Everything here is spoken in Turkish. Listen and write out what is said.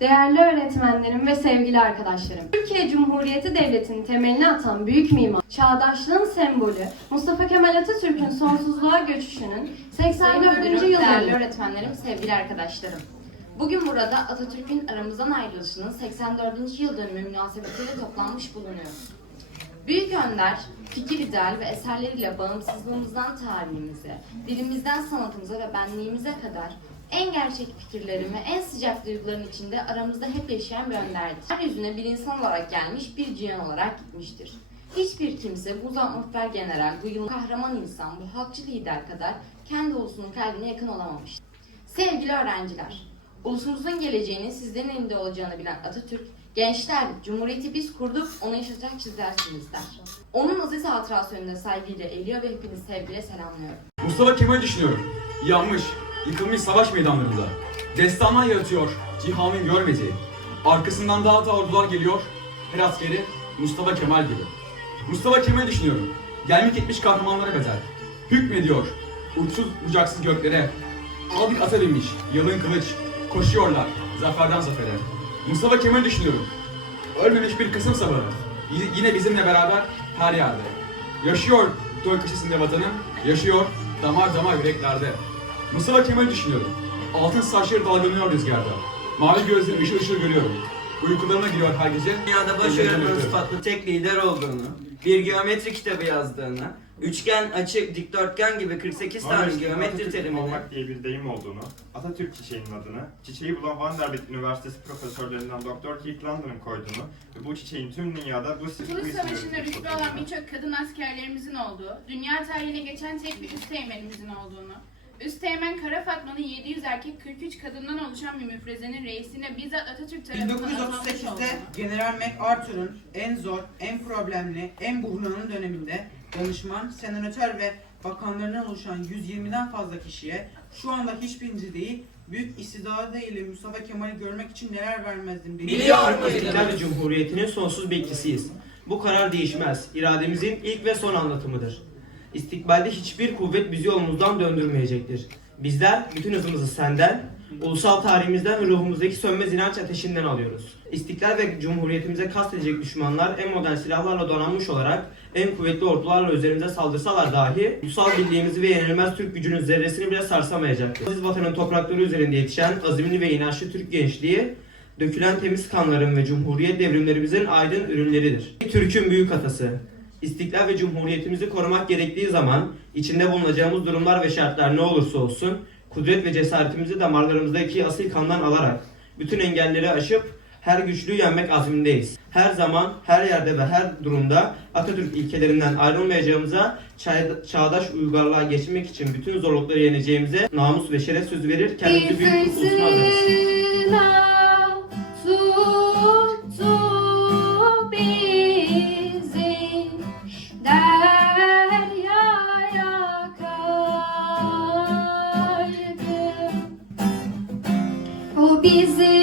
Değerli öğretmenlerim ve sevgili arkadaşlarım. Türkiye Cumhuriyeti Devleti'nin temelini atan büyük mimar, çağdaşlığın sembolü Mustafa Kemal Atatürk'ün sonsuzluğa göçüşünün 84. Müdürüm, yıl değerli öğretmenlerim, sevgili arkadaşlarım. Bugün burada Atatürk'ün aramızdan ayrılışının 84. yıl dönümü münasebetiyle toplanmış bulunuyoruz. Büyük Önder, fikir ideal ve eserleriyle bağımsızlığımızdan tarihimize, dilimizden sanatımıza ve benliğimize kadar en gerçek fikirlerimi, en sıcak duyguların içinde aramızda hep yaşayan bir önderdir. Yeryüzüne bir insan olarak gelmiş, bir cihan olarak gitmiştir. Hiçbir kimse bu zammıftar general, bu yılın kahraman insan, bu halkçı lider kadar kendi ulusunun kalbine yakın olamamıştır. Sevgili öğrenciler, ulusumuzun geleceğinin sizlerin elinde olacağını bilen Atatürk, gençler, Cumhuriyeti biz kurduk, onu yaşatacak çizersiniz der. Onun aziz hatırası önünde saygıyla eğiliyor ve hepinizi sevgiyle selamlıyorum. Mustafa Kemal'i düşünüyorum. Yanmış, yıkılmış savaş meydanlarında. Destanlar yaratıyor, cihanın görmediği. Arkasından daha da ordular geliyor, her askeri Mustafa Kemal gibi. Mustafa Kemal'i düşünüyorum. Gelmiş gitmiş kahramanlara bedel. Hükmediyor, uçsuz bucaksız göklere. Aldık ata binmiş, yalın kılıç. Koşuyorlar, zaferden zafere. Mustafa Kemal'i düşünüyorum. Ölmemiş bir Kasım sabahı. Y- Yine bizimle beraber her yerde. Yaşıyor dön köşesinde vatanım, yaşıyor damar damar yüreklerde. Mustafa Kemal'i düşünüyorum. Altın saçları dalgalanıyor rüzgarda. Mavi gözleri ışıl ışıl görüyorum. Uykularına giriyor her gece. Dünyada baş Ellerini öğretmen öpüyorum. sıfatlı tek lider olduğunu, bir geometri kitabı yazdığını, üçgen, açık, dikdörtgen gibi 48 tane Norveç'te geometri terimini, olmak diye bir deyim olduğunu, Atatürk çiçeğinin adını, çiçeği bulan Vanderbilt Üniversitesi profesörlerinden Dr. Keith London'ın koyduğunu ve bu çiçeğin tüm dünyada bu, Kurtuluş isimle Savaşı'nda rütbe alan birçok kadın askerlerimizin olduğu, dünya tarihine geçen tek bir üsteğmenimizin olduğunu, Üsteğmen Kara Fatma'nın 700 erkek 43 kadından oluşan bir müfrezenin reisine bizzat Atatürk tarafından atanmış 1938'de olduğunu, General MacArthur'un en zor, en problemli, en buhranlı döneminde danışman, senatör ve bakanlarından oluşan 120'den fazla kişiye şu anda hiçbirinizi değil, büyük istidadı ile Mustafa Kemal'i görmek için neler vermezdim dedi. Biliyor muydun? İstiklal ve Cumhuriyeti'nin sonsuz bekçisiyiz. Bu karar değişmez. İrademizin ilk ve son anlatımıdır. İstikbalde hiçbir kuvvet bizi yolumuzdan döndürmeyecektir. Bizler bütün hızımızı senden, ulusal tarihimizden ve ruhumuzdaki sönmez inanç ateşinden alıyoruz. İstiklal ve Cumhuriyetimize kastedecek düşmanlar en modern silahlarla donanmış olarak en kuvvetli ordularla üzerimize saldırsalar dahi ulusal birliğimizi ve yenilmez Türk gücünün zerresini bile sarsamayacaktır. Aziz vatanın toprakları üzerinde yetişen azimli ve inançlı Türk gençliği dökülen temiz kanların ve Cumhuriyet devrimlerimizin aydın ürünleridir. Türk'ün büyük atası. İstiklal ve Cumhuriyetimizi korumak gerektiği zaman içinde bulunacağımız durumlar ve şartlar ne olursa olsun kudret ve cesaretimizi damarlarımızdaki asil kandan alarak bütün engelleri aşıp her güçlüğü yenmek azmindeyiz. Her zaman, her yerde ve her durumda Atatürk ilkelerinden ayrılmayacağımıza, çağ- çağdaş uygarlığa geçmek için bütün zorlukları yeneceğimize namus ve şeref sözü verir, kendimizi büyük adarız. busy